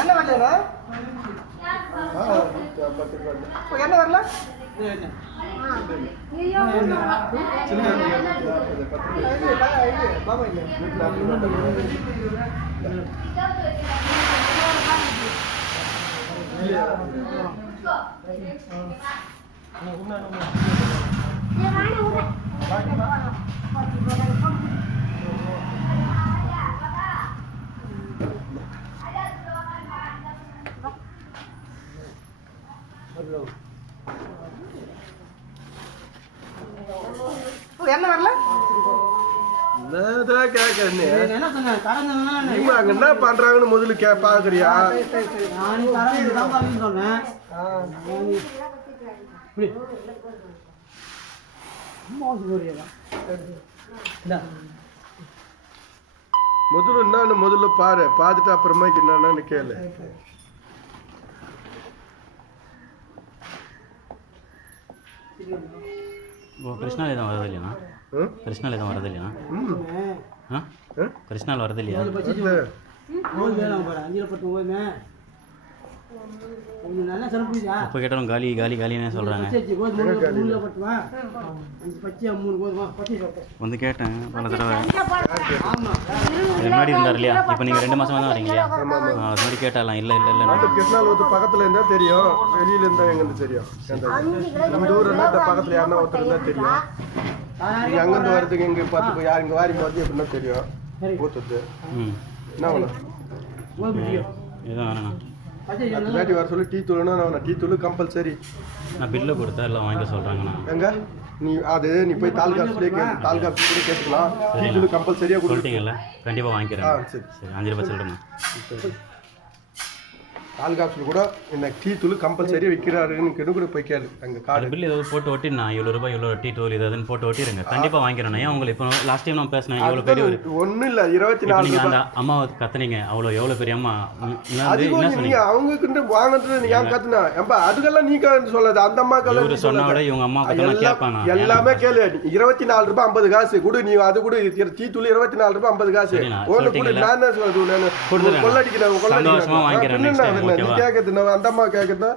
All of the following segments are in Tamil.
என்ன வரல என்ன வரல என்ன வரல என்ன பண்றாங்கன்னு முதல்ல பாக்குறியா? முதல்ல என்னன்னு முதல்ல பாரு, பார்த்துட்டு அப்புறமா என்னன்னு கேளு. கிருஷ்ணால எதுவும் வரது இல்லையா? கிருஷ்ணால எதுவும் வரது இல்லையா? கிருஷ்ணால வரது இல்லையா? இப்போ கேட்டாலும் காலி காலி காலின்னு சொல்கிறாங்க. வந்து கேட்டேன் பல தடவை. முன்னாடி இருந்தார் இல்லையா? இப்போ நீங்கள் 2 மாதமாக தான் வரீங்க இல்லையா? அது மாதிரி கேட்டாலாம். இல்லை இல்லை இல்லை கிருஷ்ணால் ஒருத்தர் பக்கத்தில் இருந்தால் தெரியும், வெளியில் இருந்தால் எங்கேருந்து தெரியும்? இந்த ஊரில் இந்த பக்கத்தில் யாருன்னா ஒருத்தர் இருந்தால் தெரியும். நீங்கள் அங்கேருந்து வரதுக்கு இங்கே பார்த்து யார் இங்கே வாரி பார்த்து எப்படின்னா தெரியும். ஊற்றுறது என்ன வேணும்? இதுதான் வேணாண்ணா. தாட்டி வர சொல்லி டீ தூள்னா நான் டீ தூள் கம்பல்சரி. நான் பில்லு கொடுத்தா எல்லாம் வாங்கிக்க சொல்கிறாங்கண்ணா. எங்க நீ அது நீ போய் தாலுகா ஆஃபீஸ்லேயே தாலுகா ஆஃபீஸ்லேயே கேட்டுக்கலாம். டீ தூள் கம்பல்சரியாக கொடுத்தீங்கல்ல, கண்டிப்பாக வாங்கிக்கிறேன். சரி சரி 5 ரூபாய் சொல்கிறேண்ணா. தாலுகா ஆஃபீஸில் கூட என்ன டீ தூள் கம்பல்சரியாக விற்கிறாருன்னு கூட போய் கேளு. அங்கே கார்டு பில் ஏதாவது போட்டு ஒட்டினா இவ்வளோ ரூபாய் இவ்வளோ டீ தூள் இதுன்னு போட்டு ஒட்டிடுங்க. கண்டிப்பாக வாங்கிக்கிறேன். ஏன் உங்களுக்கு இப்போ லாஸ்ட் டைம் நான் பேசினேன் எவ்வளோ பெரிய ஒரு ஒன்றும் இல்லை 24 நீங்கள் அந்த அம்மாவை கத்துனீங்க அவ்வளோ எவ்வளோ பெரிய அம்மா நீங்க அவங்க கிட்ட வாங்கிட்டு நீ ஏன் கத்துனா ஏன்பா அதுக்கெல்லாம் நீ சொல்லாது. அந்த அம்மாக்கெல்லாம் சொன்னா விட இவங்க அம்மா கேட்பானா? எல்லாமே கேளு. 24 ரூபாய் 50 காசு கொடு. நீ அது கூட டீ தூள் 24 ரூபாய் 50 காசு ஒன்று கொடு. நான் தான் சொல்றது கொள்ளடிக்கிறேன் கொள்ளடிக்கிறேன். நீ கேட்கறது அந்த அம்மா கேட்கறதா?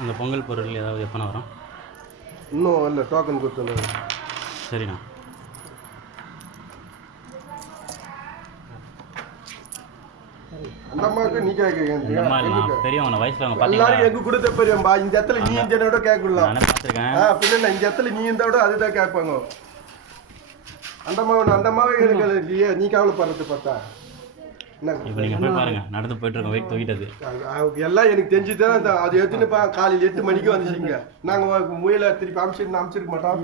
அந்த பொங்கல் பொருள் ஏதாவது எப்போ வரும்? இன்னும் இல்லை, டோக்கன் கொடுத்து. சரிண்ணா. அந்த அம்மாவுக்கு நீ கேட்க பெரியவங்க வயசுல எல்லாரும் எங்க கொடுத்த பெரியம்பா. இந்த இடத்துல நீ இந்த விட கேட்கலாம். பின்ன இந்த இடத்துல நீ இந்த விட அதுதான் கேட்பாங்க. அந்த அம்மாவை எனக்கு நீ கவலைப்படுறது பார்த்தா இப்போ நீங்கள் போய் பாருங்க, நடந்து போயிட்டு இருக்கோம். வெயிட் தூக்கிட்டது எல்லாம் எனக்கு தெரிஞ்சுதான் அது எடுத்துன்னு காலையில் 8 மணிக்கு வந்துச்சுங்க. நாங்கள் முயலை திருப்பி அனுப்பிச்சிருக்க மாட்டோம்.